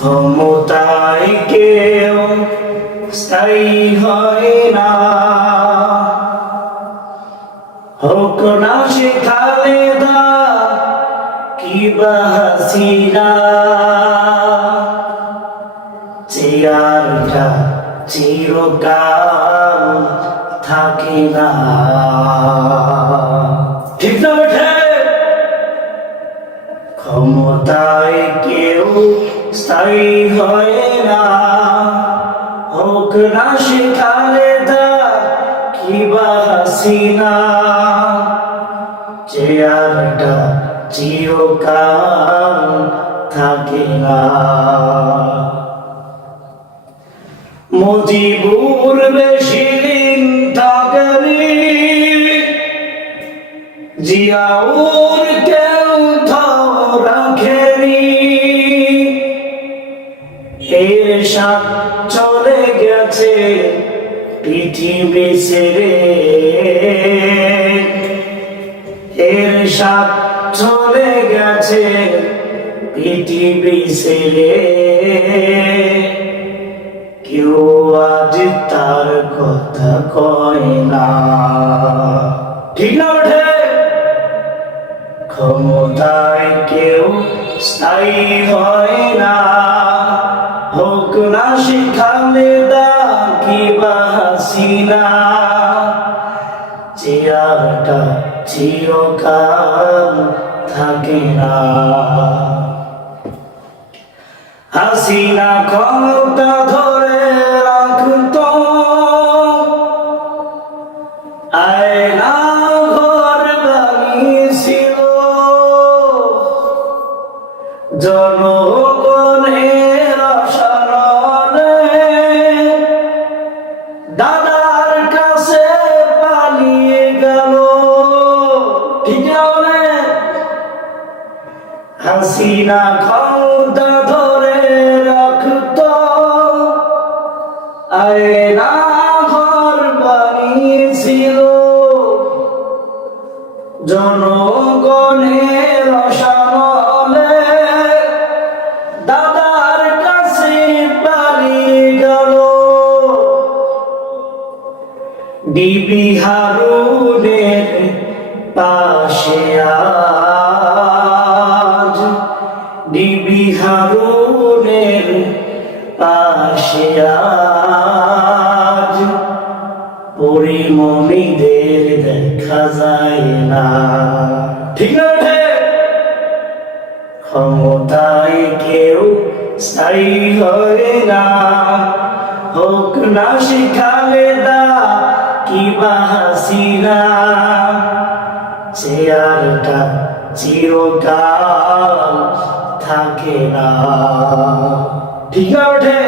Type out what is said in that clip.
ক্ষমতায় কেউ স্থায়ী হয় না, হোক না সে খালেদা কিংবা হাসিনা। চেয়ারটা চিরকাল থাকে না। ঠিক না বেঠে? ক্ষমতায় কেউ স্থায়ী হয় না, হোক না সে খালেদা কিংবা হাসিনা। চেয়ারটা চিরকাল থাকে না। মুজিবুর বেশি দিন থাকেনি, জিয়াউর কেউ রাখেনি। এরশাদ চলে গেছে পৃথিবী ছেড়ে, এরশাদ চলে গেছে পৃথিবী ছেড়ে। কেউ আজ তার কথা কয় না। ঠিক না ওঠে? ক্ষমতায় কেউ স্থায়ী হয় না, হোক না সে খালেদা কিংবা হাসিনা। চেয়ারটা চিরকাল থাকে না। হাসিনা ক্ষমতা ধরে রাখতো, আয়না ঘর বানিয়েছিল, জনগণের আশারণে দাদার কাছে পালিয়ে গেল। ঠিক আছে? হাসিনা ক্ষমতা ধরে রাখতো, আয়না ঘর বানিয়েছিল, জনগণের আশারণে দাদার কাছে পালিয়ে গেল। বিবি হারুনের পাশে আজ, বিবি হারুনের পাশে আজ পরিমণিদের দেখা যায় না। ঠিক না ওঠে? ক্ষমতায় কেউ স্থায়ী হয় না, হোক না সে খালেদা কিংবা হাসিনা। চেয়ারটা চিরকাল থাকে না। ঠিক না ওঠে?